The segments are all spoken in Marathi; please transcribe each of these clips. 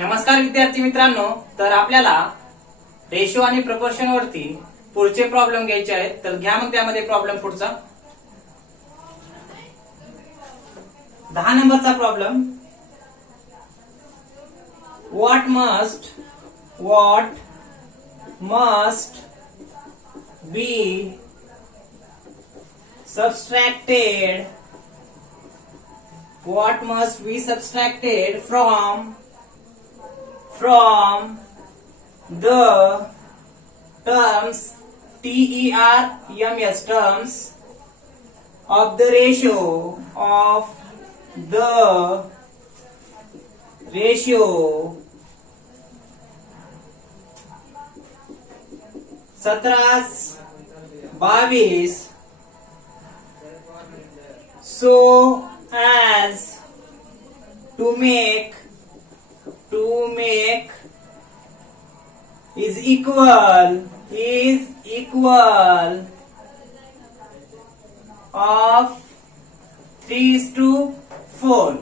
नमस्कार विद्यार्थी मित्रांनो, तर आपल्याला रेशो आणि प्रपोर्शन वरती पुढचे प्रॉब्लेम घ्यायचे आहेत. तर घ्या मग त्यामध्ये प्रॉब्लेम पुढचा 10 नंबरचा problem. What must be subtracted from the terms terms of the ratio 17-22 so as to make is equal of 3:4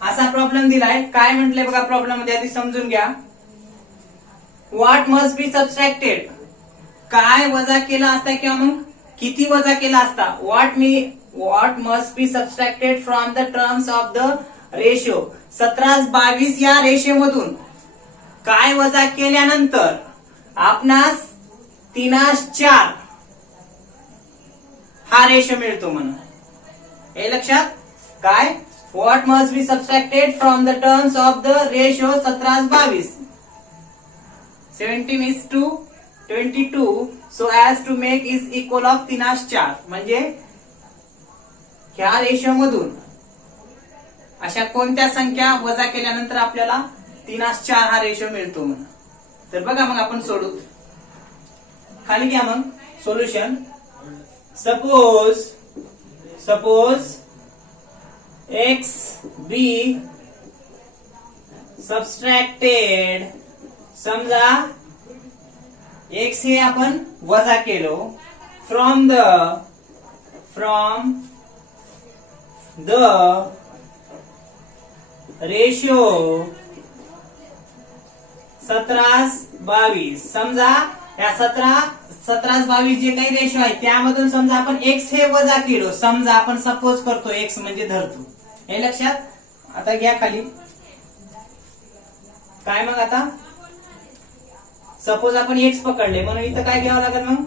असा प्रॉब्लेम दिलाय. काय म्हटलंय बघा प्रॉब्लेम मध्ये, आधी समजून घ्या. व्हॉट मस्ट बी सबट्रॅक्टेड, काय वजा केला असता किंवा मग किती वजा केला असता. What must be subtracted from the terms of the ratio 17-22 या रेशिओ मधून काय वजा केल्यानंतर आपणास 3:4 हा रेशो मिळतो म्हणून. हे लक्षात काय, what must be subtracted from the terms of the ratio 17-22 17:22 so as to make is equal of 3:4 म्हणजे ह्या रेशो मधून अशा कोणत्या संख्या वजा केल्यानंतर आपल्याला 3:4 हा रेशो मिळतो म्हणून. तर बघा मग आपण सोडू. खाली घ्या मग सोल्युशन. सपोज एक्स बी सबट्रॅक्टेड, समजा एक्स हे आपण वजा केलो फ्रॉम द रेशिओ 17-22. समजा या 17-22 जे काही रेशो आहे त्यामधून समजा आपण एक्स हे वजा केलो. समजा आपण सपोज करतो, एक्स म्हणजे धरतो. हे लक्षात. आता घ्या खाली काय मग, आता सपोज आपण एक्स पकडले म्हणून इथं काय घ्यावं लागेल मग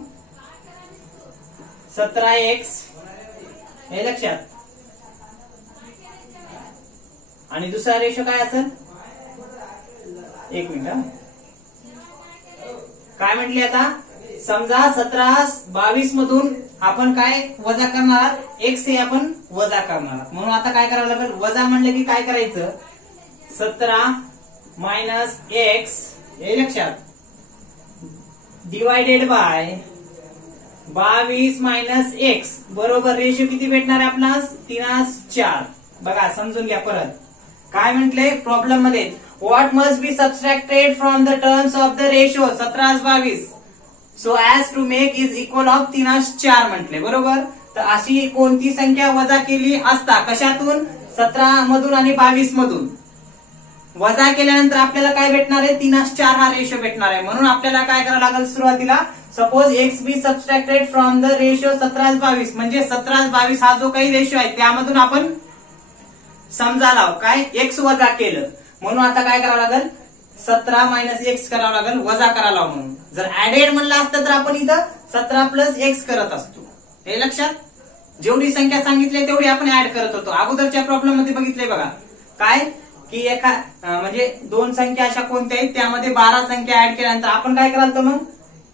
17x. हे लक्षात. आणि दुसरा रेशो काय असेल, एक मिनिट काय म्हटले. आता समजा 17-22 मधून आपण काय वजा करणार, एक्स हे आपण वजा करणार. म्हणून आता काय करावं लागेल, वजा म्हणलं की काय करायचं 17 - x. हे लक्षात. डिवायडेड बाय 22 - x बरोबर रेशो किती भेटणार आहे आपल्याला 3:4. बघा समजून घ्या परत काय म्हटलंय प्रॉब्लेम मध्ये. What must be subtracted from the terms of the ratio 17-22 so as to make is equal of 3:4 म्हटले बरोबर. तर अशी कोणती संख्या वजा केली असता, कशातून 17 मधून आणि 22 मधून वजा केल्यानंतर आपल्याला काय भेटणार आहे 3:4 हा रेशो भेटणार आहे. म्हणून आपल्याला काय करावं लागेल सुरुवातीला, suppose x be subtracted from the ratio 17-22 म्हणजे 17-22 हा जो काही रेशो आहे त्यामधून आपण समजा लाव काय एक्स वजा केलं. म्हणून आता काय करावं लागेल 17 - x करावं लागेल, वजा करायला. म्हणून जर ऍडेड म्हणलं असतं तर आपण इथं 17 + x करत असतो. हे लक्षात. जेवढी संख्या सांगितली तेवढी आपण ऍड करत होतो. अगोदरच्या प्रॉब्लेम मध्ये बघितले बघा काय की म्हणजे दोन संख्या अशा कोणत्या आहेत त्यामध्ये 12 संख्या ऍड केल्यानंतर आपण काय कराल मग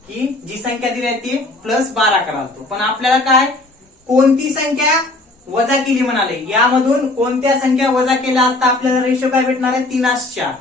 की जी संख्या दिली आहे ती +12 करालतो. पण आपल्याला काय कोणती संख्या वजा केली म्हणाले, यामधून कोणत्या संख्या वजा केल्या असता आपल्याला रेशो काय भेटणार आहे 3:4.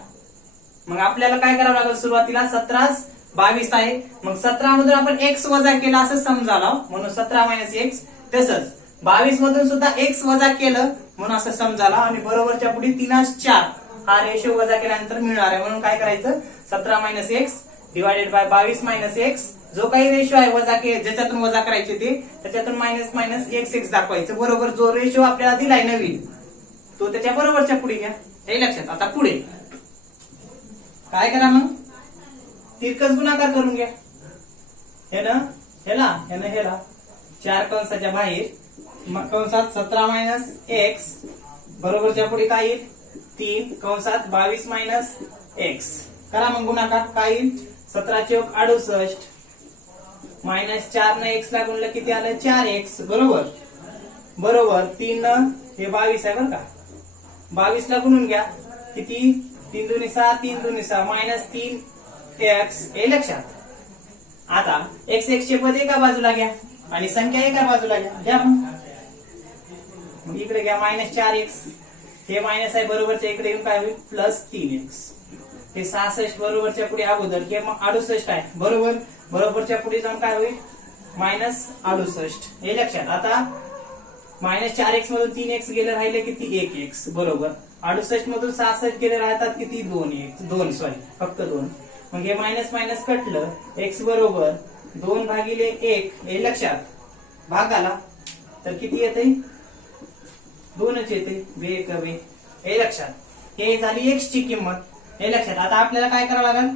मग आपल्याला काय करावं लागेल सुरुवातीला 17-22 आहे. मग 17 मधून आपण x वजा केला असं समजाला म्हणून 17 - x. तसंच 22 मधून सुद्धा x वजा केलं म्हणून असं समजाला. आणि बरोबरच्या पुढे 3:4 हा रेशो वजा केल्यानंतर मिळणार आहे. म्हणून काय करायचं 17 - x डिवायडेड बाय 22 - x जो काही रेशो आहे वजा ज्याच्यातून वजा करायचे ते त्याच्यातून मायनस x दाखवायचं. बरोबर जो रेशो आपल्याला दिलाय नवीन तो त्याच्या बरोबरच्या पुढे घ्या. हे लक्षात. आता पुढे काय करा मग तिरकस गुणाकार करून घ्या. ह्याला 4 कंसाच्या बाहेर मग कंसात 17 मायनस एक्स बरोबरच्या पुढे काय येईल 3 कंसात 22 मायनस एक्स. करा मग गुणाकार. काय येईल 17 चौक 68 मायनस 4 ने एक्स ला गुणलं किती आलं 4x बरोबर 3 न हे 22 आहे बरं का. 22 ला गुणून घ्या किती 3 दुनी 6 3 दुनी 6 मायनस 3x हे लक्षात. आता x चे पद एका बाजूला घ्या आणि संख्या एका बाजूला घ्या. मग इकडे घ्या मायनस 4x हे मायनस आहे बरोबरच्या इकडे येऊन काय होईल प्लस 3x. हे 66 बरोबरच्या पुढे अगोदर हे मग 68 आहे बरोबरच्या पुढे जाऊन काय होईल मायनस 68 हे लक्षात. आता मायनस 4x मधून 3x गेले राहिले किती 1x बरोबर 68 मधून 66 गेले राहतात किती 2 फक्त 2. मग हे मायनस मायनस कटलं x बरोबर 2 भागिले 1 हे लक्षात. भागाला तर किती येते 2च येते वे कवे हे लक्षात. हे झाली x ची किंमत हे लक्षात. आता आपल्याला काय करावं लागेल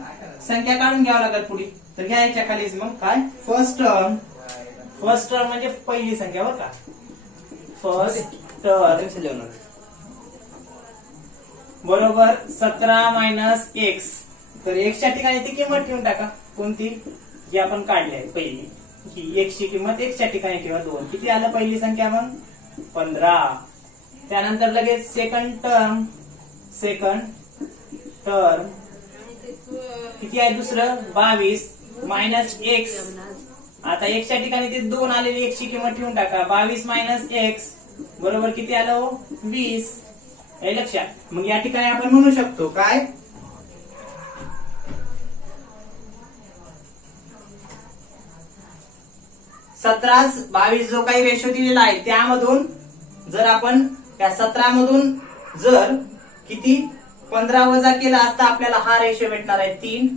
संख्या काढून घ्यावं लागेल पुढे. तर घ्या याच्या खालीच मग काय फर्स्ट टर्म म्हणजे पहिली संख्या बरं का. फर्स्ट टर्म बरोबर 17 मायनस एक्स. तर एक्सच्या ठिकाणी ती किंमत ठेवून टाका कोणती जी आपण काढली आहे पहिली ही एक्सची किंमत एक्सच्या ठिकाणी ठेवा 2. किती आलं पहिली संख्या मग 15. त्यानंतर लगेच सेकंड टर्म किती आहे दुसरं 22 मायनस एक्स. आता एक्सच्या ठिकाणी ते 2 आलेली एक्सची किंमत ठेवून टाका 22 मायनस एक्स बरोबर किती आलं 20 हे लक्षात. मग या ठिकाणी आपण म्हणू शकतो काय 17-22 जो काही रेशो दिलेला आहे त्यामधून जर आपण त्या 17 मधून जर किती 15 वजा केला असता आपल्याला हा रेशो भेटणार आहे 3.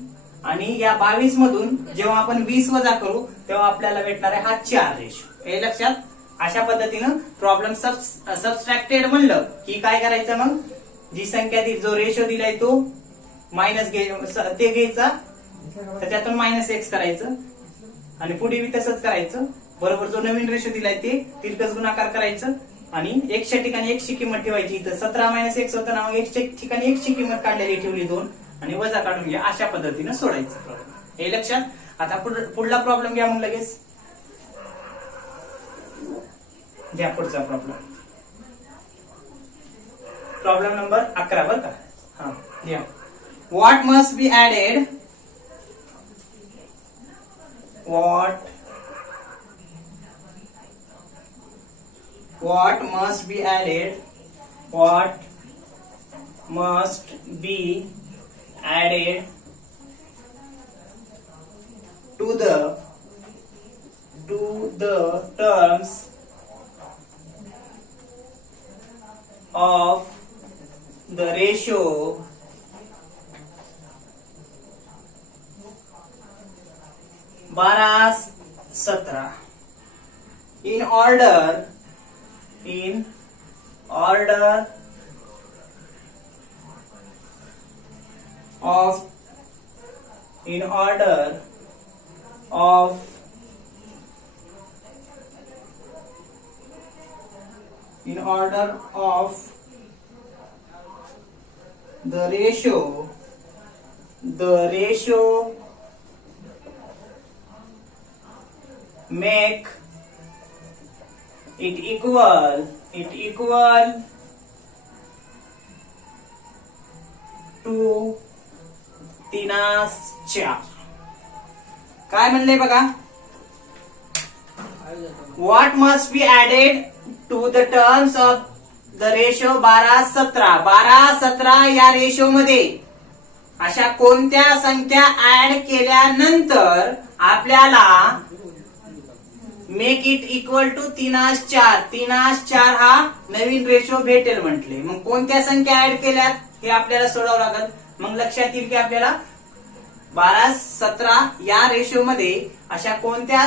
आणि या 22 मधून जेव्हा आपण 20 वजा करू तेव्हा आपल्याला भेटणार आहे हा 4 रेशो हे लक्षात. अशा पद्धतीनं प्रॉब्लेम सबस्ट्रॅक्टेड म्हणलं की काय करायचं मग जी संख्या जो रेशो दिलाय तो मायनस ते घ्यायचा त्याच्यातून मायनस एक्स करायचं आणि पुढे बी तसंच करायचं बरोबर. जो नवीन रेशो दिलाय ते तिरकस गुणाकार करायचं आणि एक्सच्या ठिकाणी एक्सची किंमत ठेवायची. इथं 17 मायनस एक्स होतं ना मग एक्सच्या ठिकाणी एक्सची किंमत काढलेली ठेवली 2 आणि वजा काढून घ्या. अशा पद्धतीनं सोडायचं प्रॉब्लेम हे लक्षात. आता पुढला प्रॉब्लेम घ्या मग लगेच घ्या पुढचा प्रॉब्लेम नंबर 11 बरं का. हा घ्या. What must be added what must be added to the terms of the ratio 12:17 in order of the ratio make it equal to 3:4. काय म्हणले बघा what must be added to the terms of the ratio 12:17. 12:17 या रेशो मध्ये अशा कोणत्या संख्या ऍड केल्यानंतर आपल्याला मेक इट इक्वल टू 3:4. 3:4 हा नवीन रेशो भेटेल म्हटले. मग कोणत्या संख्या ऍड केल्यात हे आपल्याला सोडावं लागेल. मग लक्षात येईल की आपल्याला 12:17 या रेशो मध्ये अशा कोणत्या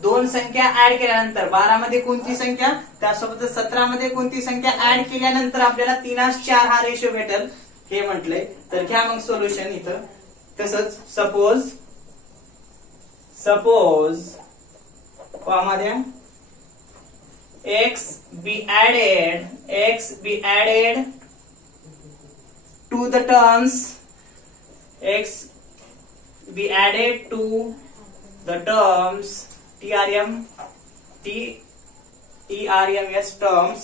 दोन संख्या ऍड केल्यानंतर 12 मध्ये कोणती संख्या त्यासोबत 17 मध्ये कोणती संख्या ऍड केल्यानंतर आपल्याला 3:4 हा रेशो भेटेल हे म्हटलंय. तर घ्या मग सोल्युशन इथं. तसंच सपोज कॉमा द्या, x be added to the terms TRMS terms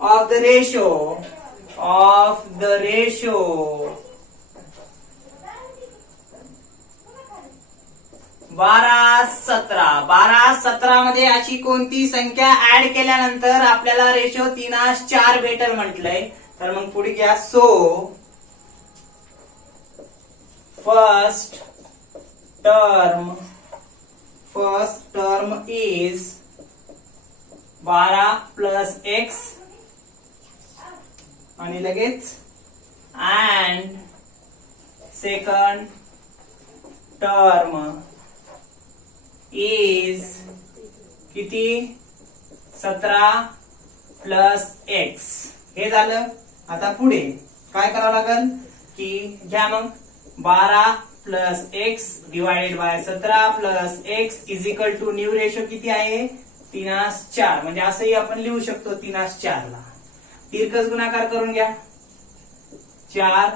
of the ratio 12-17 मध्ये अशी कोणती संख्या ऍड केल्यानंतर आपल्याला रेशो 3:4 भेटेल म्हटलंय. तर मग पुढे घ्या. So first term is 12 plus x आणि लगेच अँड सेकंड टर्म इज किती 17 प्लस x. हे झालं. आता पुढे काय करावं लागेल की घ्या मग 12 plus x divided by 17 plus x is equal to new ratio किती आहे 3:4. म्हणजे असंही आपण लिहू शकतो 3:4 ला. तिरकस गुणाकार करून घ्या. 4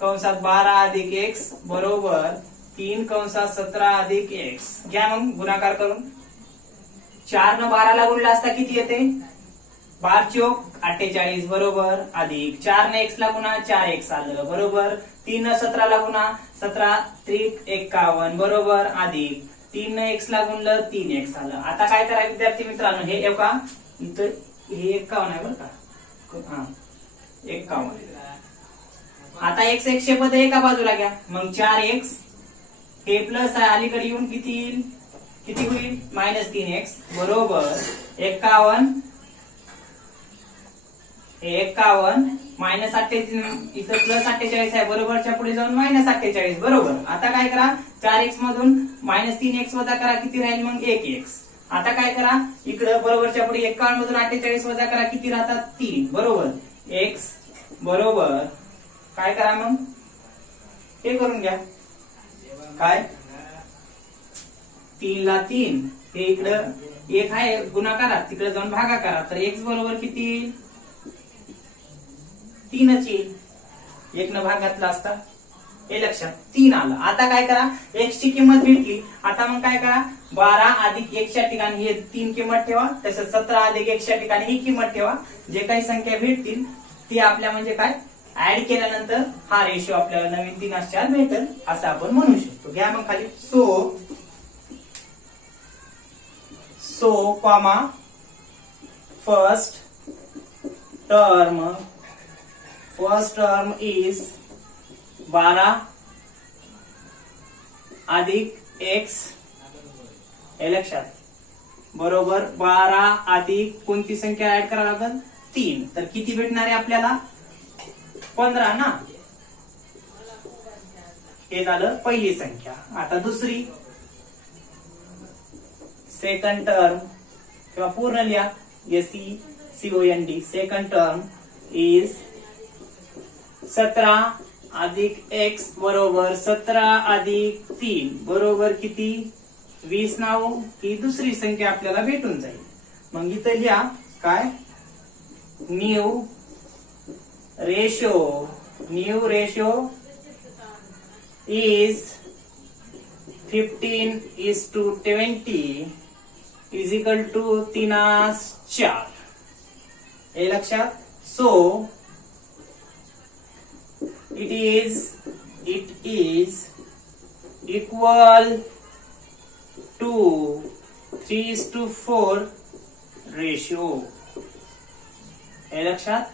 कंसात 12 अधिक x बरोबर 3 कंसात 17 अधिक x. घ्या मग गुणाकार करून. 4 न 12 ला गुणला असता किती येते 12 चोक 48 बरोबर अधिक 4 न x ला गुणा 4x आलं बरोबर 3 न 17 ला गुणा 17 त्रिक 51 बरोबर अधिक 3 न x ला गुणलं 3x आलं. आता काय करा विद्यार्थी मित्रांनो, हे एका इथं हे 51 आहे बरं का. हा 51. आता x पद एका बाजूला घ्या. मग 4x हे प्लस आहे अलीकडे येऊन किती होईल -3x बरोबर 51 -48 इथं प्लस 48 आहे बरोबरच्या पुढे जाऊन -48 बरोबर. आता काय करा 4x मधून -3x वजा करा किती राहील मग 1x. आता काय करा इकडं बरोबरच्या पुढे 51 मधून 48 वजा करा किती राहतात 3 बरोबर x बरोबर काय करा मग हे करून घ्या. काय 3 ला 3 हे इकडं 1 आहे गुणाकारात तिकडे जाऊन भागाकारात. तर x बरोबर किती 3च येईल. 1 न भाग घातला असता हे लक्षात 3 आलं. आता काय करा x ची किंमत भेटली. आता मग काय करा 12 अधिक 1 च्या ठिकाणी हे 3 किंमत ठेवा. तसंच 17 अधिक 1 च्या ठिकाणी ही किंमत ठेवा. जे काही संख्या भेटतील ती आपल्या म्हणजे काय ऍड केल्यानंतर हा रेशो आपल्याला नवीन 3:4 भेटेल असं आपण म्हणू शकतो. घ्या मग खाली. So comma first term is 12 अधिक x हे लक्षात बरोबर 12 अधिक कोणती संख्या ऍड करावी लागेल 3. तर किती भेटणार आहे आपल्याला 15 ना. हे झालं पहिली संख्या. आता दुसरी सेकंड टर्म किंवा पूर्ण लिहा SECOND. सेकंड टर्म इज 17 अधिक x बरोबर 17 अधिक 3 बरोबर किती 20 नाव. ही दुसरी संख्या आपल्याला भेटून जाईल. मग इथं लिहा काय new ratio is 15:20 is equal to 3:4. हे लक्षात. So it is equal to 3:4 ratio. हे लक्षात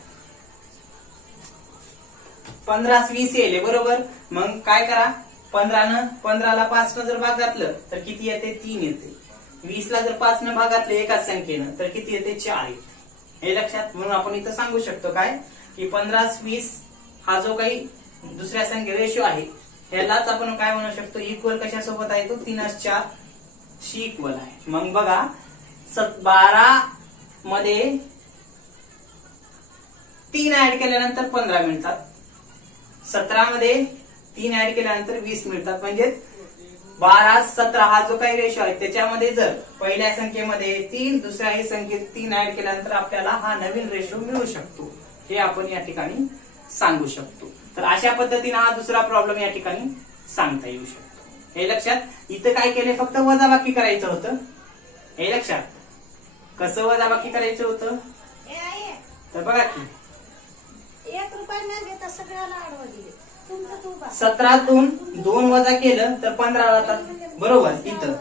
15-20 येईल बरोबर. मग काय करा 15 ला 5 न जर भाग घातलं तर किती येते 3 येते. 20 ला जर 5 न भाग घातलं एकाच संख्येनं तर किती येते 4 येते. हे लक्षात. म्हणून आपण इथं सांगू शकतो काय की 15-20 हा जो काही दुसऱ्या संख्या रेशो आहे ह्यालाच आपण काय म्हणू शकतो इक्वल कशासोबत आहे तो 3:4 शी इक्वल आहे. मग बघा 12 मध्ये 3 ऍड केल्यानंतर 15 मिळतात, 17 मध्ये 3 ऍड केल्यानंतर 20 मिळतात. म्हणजे 12, 17 हा जो काही रेशो आहे त्याच्यामध्ये जर पहिल्या संख्येमध्ये 3, दुसऱ्याही संख्येत 3 ऍड केल्यानंतर आपल्याला हा नवीन रेशो मिळू शकतो, हे आपण या ठिकाणी सांगू शकतो. तर अशा पद्धतीने हा दुसरा प्रॉब्लेम या ठिकाणी सांगता येऊ शकतो. हे लक्षात. इथं काय केले, फक्त वजाबाकी करायचं होतं. हे लक्षात. कसं वजाबाकी करायचं होतं तर बघा की 1 रुपया न घेता सगळ्याला आडवं दिले. तुमचंच उभा. 17तून 2 वजा केलं तर 15 राहतात, बरोबर. इथं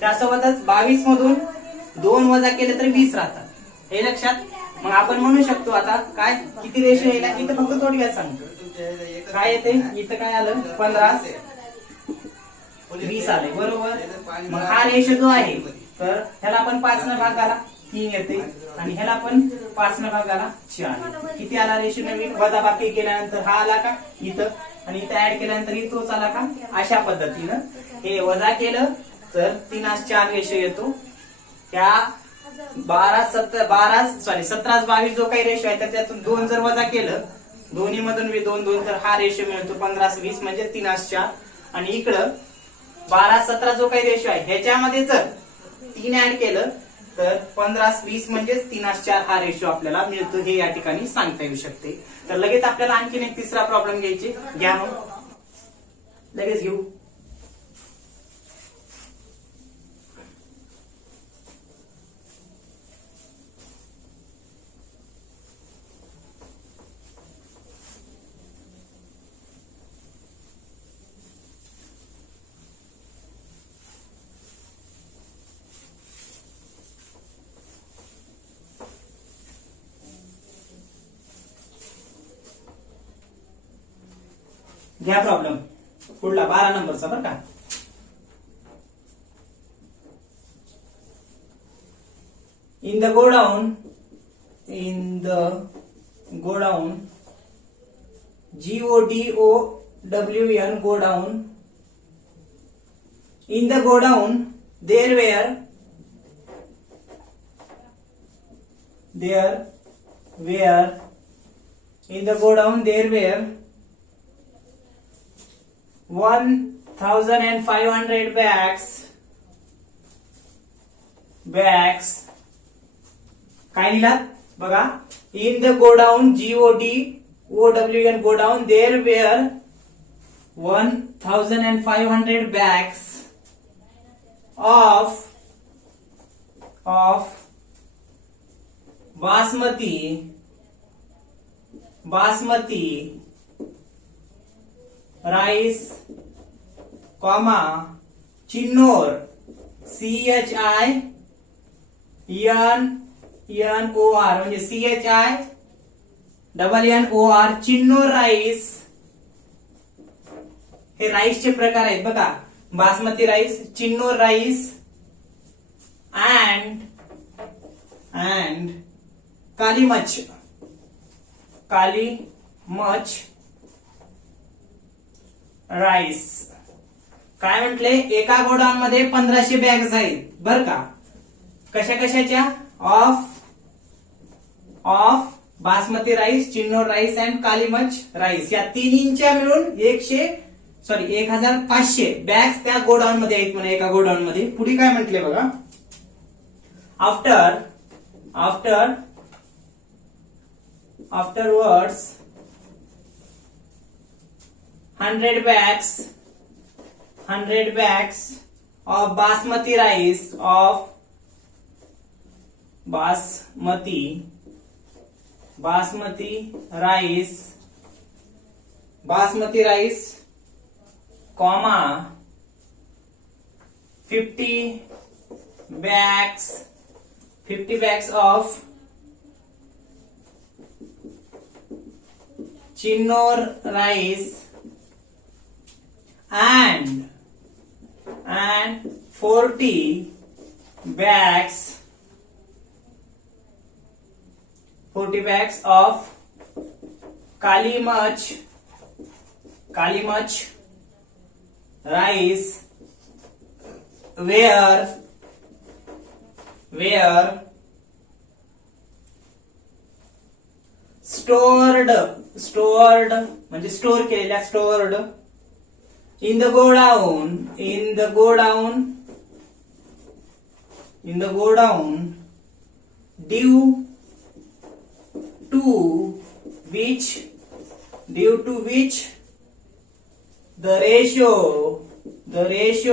त्यासोबतच 22 मधून 2 वजा केलं तर 20 राहतात. हे लक्षात. मग आपण म्हणू शकतो आता काय किती रेशो येईल, इथं फक्त थोडक्यात सांगतो काय येते. इथं काय आलं, 15, 20 आले, बरोबर. मग हा रेशो जो आहे तर ह्याला आपण 5 न भागाला 3 येते आणि ह्याला पण 5 न भागाला 4. किती आला रेशो नवीन. वजाबाकी केल्यानंतर हा आला का इथं, आणि इथं ऍड केल्यानंतर तोच आला का. अशा पद्धतीनं हे वजा केलं तर 3-4 रेशो येतो. त्या 17, 22 जो काही रेशो आहे त्याच्यातून 2 जर वजा केलं, दोन्ही मधून 2 तर हा रेशो मिळतो 15, 20 म्हणजे 3-4. आणि इकडं 12, 17 जो काही रेशो आहे ह्याच्यामध्ये जर 3 ऍड केलं तर 15, 20 म्हणजेच 3-4 हा रेशो आपल्याला मिळतो, हे या ठिकाणी सांगता येऊ शकते. तर लगेच आपल्याला आणखीन एक तिसरा प्रॉब्लेम घ्यायचे. घ्या मग लगेच घेऊ. घ्या प्रॉब्लेम पुढला 12 नंबरचा बरं का. In the godown GODOWN godown, in the godown there were 1,500 bags काय लिहिलात बघा. In the godown GODOWN godown there were 1,500 bags of basmati rice, Chinnor CHINNOR म्हणजे CHINNOR चिन्नोर राईस. हे राईसचे प्रकार आहेत बघा. Basmati rice, Chinnor rice and Kalimuch rice. काय म्हटले, एका गोडाऊन मध्ये 1500 बॅग्स आहेत बर का. कशा कशाच्या, of basmati rice, Chinnor rice and Kalimuch rice. या तिन्हींच्या मिळून 1,500 बॅग्स त्या गोडाऊन मध्ये आहेत म्हणे, एका गोडाऊन मध्ये. पुढे काय म्हटले बघा. afterwards 100 bags of basmati rice comma 50 bags of Chinnor rice and 40 bags of Kalimuch rice where stored म्हणजे स्टोअर केलेल्या stored in the godown due to which the ratio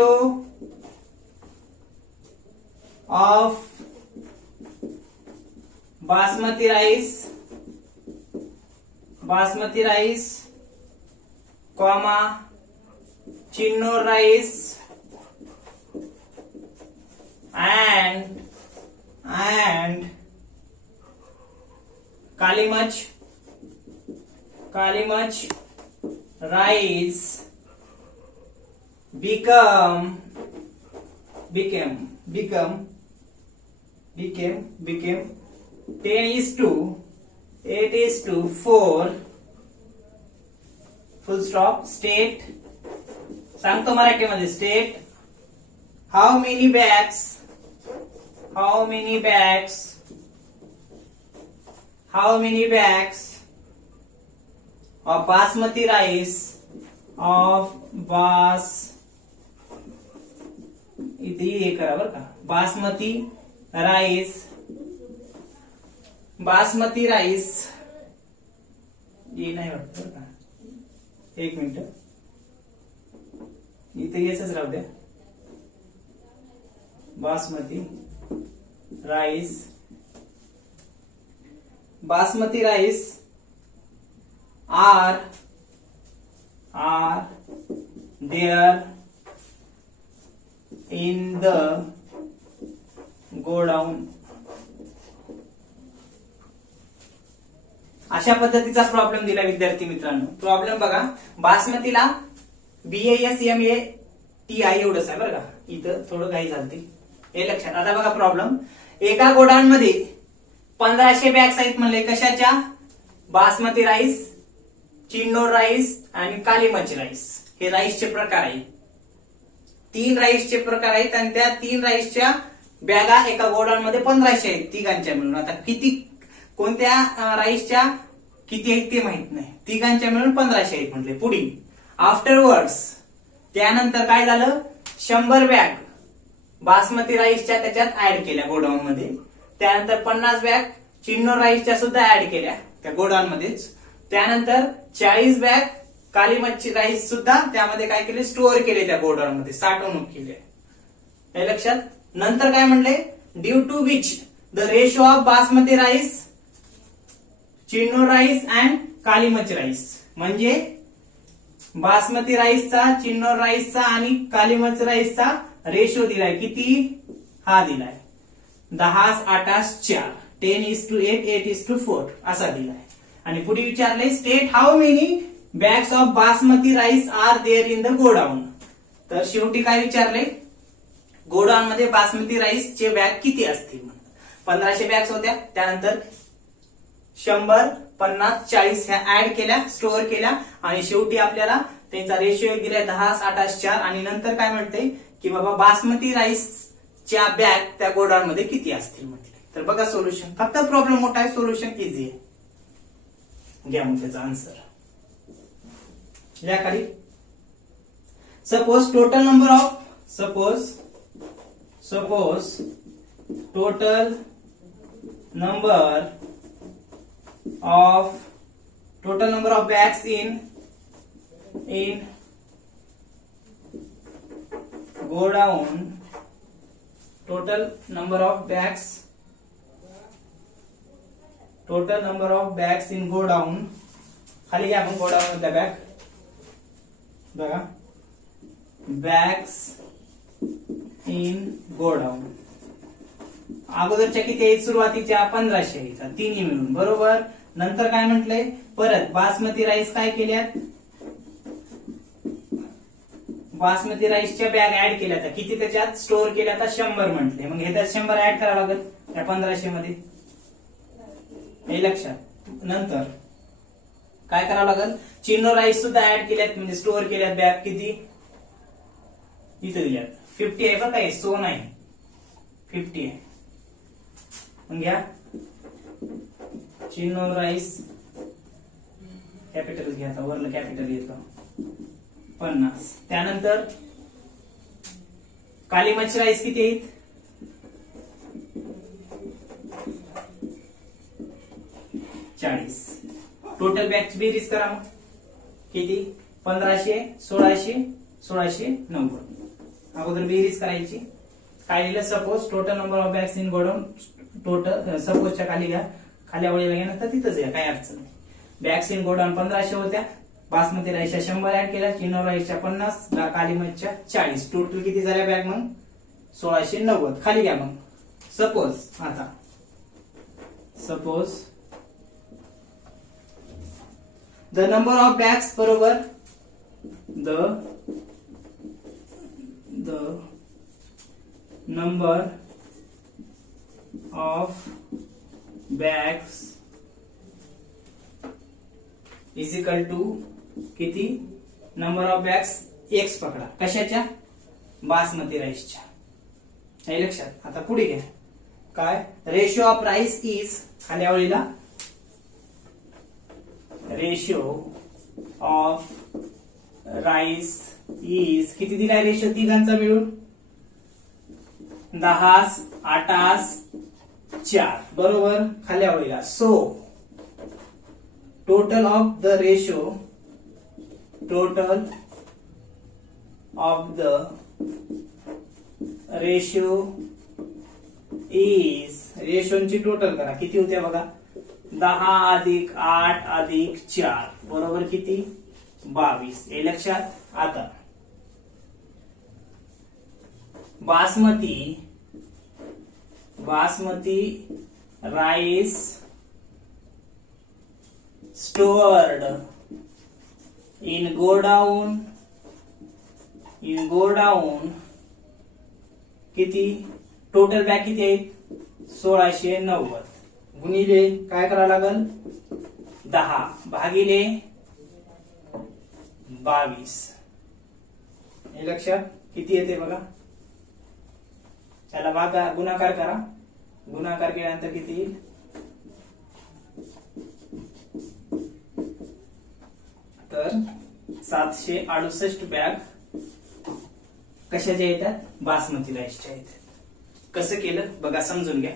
of basmati rice comma chinno rice and kalimach rice became 10:8:4 full stop. State सांगतो मराठीमध्ये. State how many bags of basmati rice इथे हे करा बरं का. बासमती राईस ये नाही वाटत बरं का. एक मिनिट इथे येसच राहू द्या. Basmati rice are there in the godown. अशा पद्धतीचा प्रॉब्लेम दिला विद्यार्थी मित्रांनो. प्रॉब्लेम बघा. बासमतीला BASMATI एवढंच आहे बरं का. इथं थोडं काही झालं हे लक्षात. आता बघा प्रॉब्लेम. एका गोडाऊन मध्ये 1500 बॅग्स आहेत म्हणले. कशाच्या? बासमती राईस, चिन्नोर राईस आणि कालीमच राईस. हे राईसचे प्रकार आहेत. 3 राईसचे प्रकार आहेत आणि त्या 3 राईसच्या बॅगा एका गोडाऊन मध्ये 1500 आहेत तिघांच्या मिळून. आता किती कोणत्या राईसच्या किती आहेत ते माहित नाही. तिघांच्या मिळून 1500 आहेत म्हटले. पुढील आफ्टरवर्ड्स त्यानंतर काय झालं? 100 बॅग बासमती राईसच्या त्याच्यात ऍड केल्या गोडाऊन मध्ये. त्यानंतर 50 बॅग चिन्नोर राईसच्या सुद्धा ऍड केल्या त्या गोडाऊन मध्येच. त्यानंतर 40 बॅग कालीमच्छी राईस सुद्धा त्यामध्ये काय केले? स्टोअर केले त्या गोडाऊन मध्ये, साठवणूक केली. हे लक्षात. नंतर काय म्हणले? Due to which the ratio of basmati rice, Chinnor rice and Kalimuch rice. म्हणजे बासमती राईसचा, चिन्नोर राईसचा आणि कालीमच राईसचा रेशो दिलाय. किती? हा दिलाय 10:8:4 10:8 8:4 असा दिलाय. आणि पुढे विचारले state how many bags of basmati rice are there in the godown. तर शेवटी काय विचारले? गोडाऊन मध्ये बासमती राईसचे बॅग किती असतील? 1500 बॅग्स होत्या. त्यानंतर 100, 50, 40 ह्या ऍड केल्या, स्टोअर केल्या आणि शेवटी आपल्याला त्यांचा रेशिओ दिलाय 10:8:4. आणि नंतर काय म्हणते की बाबा बासमती राईसच्या बॅग त्या गोडाऊन मध्ये किती असतील म्हटले. तर बघा सोल्युशन. फक्त प्रॉब्लेम मोठा आहे, सोल्युशन इझी आहे. घ्या मग त्याचा आन्सर. या खाली suppose total number of total number of bags in godown. Total number of bags in godown. खाली घ्या आपण गोडाऊन मधल्या बॅग. बघा बॅग्स इन गोडाऊन. अगोदरच्या किती आहेत? सुरुवातीच्या 1500 आहेत. तिन्ही मिळून बरोबर. नंतर काय म्हटलंय? परत बासमती राईस काय केल्यात? बासमती राईसच्या बॅग ऍड केल्या. किती त्याच्यात स्टोअर केल्या? 100 म्हटले. मग हे त्यात 100 ऍड करावं लागेल त्या 1500 मध्ये. हे लक्षात. नंतर काय करावं लागेल? चिन्नो राईस सुद्धा ऍड केल्यात म्हणजे स्टोअर केल्यात बॅग. किती? इथे दिल्यात 50 आहे बरं काय, 100 नाही 50 आहे. घ्या चिन्नो राईस कॅपिटल घ्या, आता वरलं कॅपिटल घेतलं 50. त्यानंतर काली मच्छी राईस किती आहेत? 40. टोटल बॅगची बेरीज करा मग किती? 1500, 1600, 1690. अगोदर बेरीज करायची. काय लिहिलं? Suppose total number of bags in godown. Total सपोजच्या खाली घ्या, खाली आवडीला घ्या नसतं तिथंच घ्या, काय अडचण नाही. बॅग्स इन गोडाऊन 1500 होत्या. बासमती राईसच्या 100 ऍड केल्या, चिनो राईसच्या 50, काली मच्छच्या 40. टोटल किती झाल्या बॅग मग? 1690. खाली घ्या मग. सपोज आता suppose the number of bags बरोबर the number of bags is equal to किती? नंबर ऑफ बॅग्स एक्स पकडा. कशाच्या? बासमती राईसच्या. हे लक्षात. आता पुढे घ्या. काय? रेशिओ ऑफ राईस इज, खाली आवडीला रेशिओ ऑफ राईस इज किती दिलाय रेशिओ तिघांचा मिळून? 10, 8, 4 बरोबर. खाली आवडीला so total of the ratio is रेशोची टोटल करा किती होत्या बघा. 10 + 8 + 4 बरोबर किती? 22. हे लक्षात. आता basmati rice stored in godown किती? टोटल बॅग किती आहेत? 1690 गुणिले काय करावं लागल? 10 भागिले 22. हे लक्षात. किती येते बघा. त्याला गुणाकार करा. गुणाकार केल्यानंतर किती येईल? तर 768 बॅग कशाच्या येतात? बासमती राईसच्या येतात. कसं केलं बघा, समजून घ्या.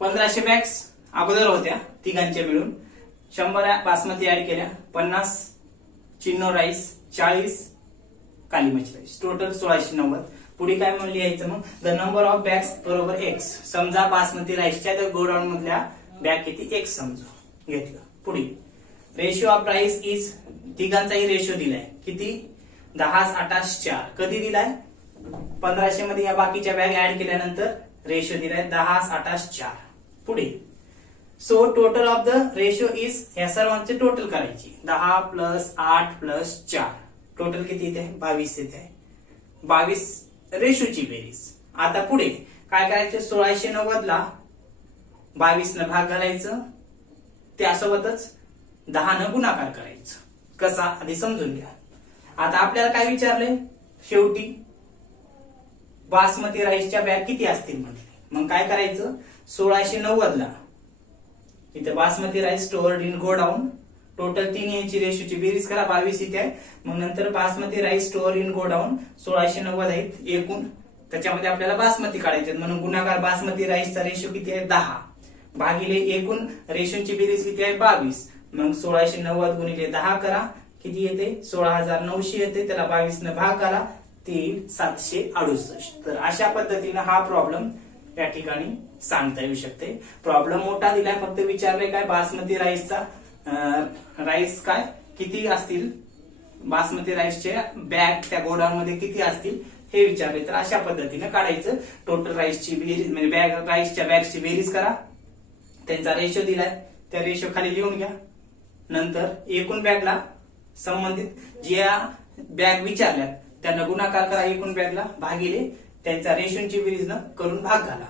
1500 बॅग्स अगोदर होत्या तिघांच्या मिळून. 100 बासमती ऍड केल्या, 50 चिन्नो राईस, 40 काली मच्छी राईस. टोटल 1690. पुढे काय म्हणून लिहायचं मग? द नंबर ऑफ बॅग्स बरोबर एक्स. समजा बासमती राईसच्या तर गोडाऊन मधल्या बॅग किती? एक्स समजू घेतलं. पुढे रेशिओ ऑफ राईस इज, तिघांचाही रेशिओ दिलाय किती? 10, 8, 4. कधी दिलाय? 1500 मध्ये या बाकीच्या बॅग ऍड केल्यानंतर रेशिओ दिलाय 10, 8, 4. पुढे so total of the ratio is, या सर्वांचे टोटल करायची. 10 + 8 + 4 टोटल किती येते? 22 येते. 22 रेशिओची बेरीज. आता पुढे काय करायचं? 1690 ला 22 न भाग घालायचं, त्यासोबतच 10 न गुणाकार करायचं. कसा? आधी समजून घ्या. आता आपल्याला काय विचारलंय? शेवटी बासमती राईसच्या बॅग किती असतील म्हटले. मग काय करायचं? 1690 ला इथे basmati rice stored in godown, total 3 यांची रेशोची बेरीज करा, 22 इथे आहे. मग नंतर basmati rice store in godown 1690 आहेत एकूण. त्याच्यामध्ये आपल्याला बासमती काढायचे म्हणून गुणाकार बासमती राईसचा रेशो किती आहे? 10 भागिले एकूण रेशोची बेरीज किती आहे? 22. मग 1690 गुणिले 10 करा, किती येते? 16900 येते. त्याला 22 न भाग करा, 768. तर अशा पद्धतीने हा प्रॉब्लेम या ठिकाणी सांगता येऊ शकते. प्रॉब्लेम मोठा दिलाय, फक्त विचारलंय काय? बासमती राईसचा राईस काय किती असतील, बासमती राईसच्या बॅग त्या गोडाऊन मध्ये किती असतील हे विचारले. तर अशा पद्धतीने काढायचं. टोटल राईसची बेरीज म्हणजे बॅग राईसच्या बॅगची बेरीज करा, त्यांचा रेशो दिलाय त्या रेशो खाली लिहून घ्या. नंतर एकूण बॅगला संबंधित ज्या बॅग विचारल्यात त्यांना गुणाकार करा एकूण बॅगला, भागिले त्यांचा रेशोची बेरीज न करून भाग घाला.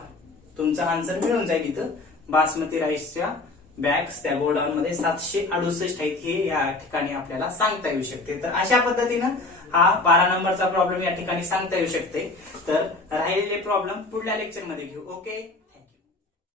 तुमचा आन्सर मिळून जाईल. इथं बासमती राईसच्या बॅग्स त्या गोडाऊन मध्ये 768 आहेत हे या ठिकाणी आपल्याला सांगता येऊ शकते. तर अशा पद्धतीनं हा 12 नंबरचा प्रॉब्लेम या ठिकाणी सांगता येऊ शकते. तर राहिलेले प्रॉब्लेम पुढल्या लेक्चर मध्ये घेऊ. ओके.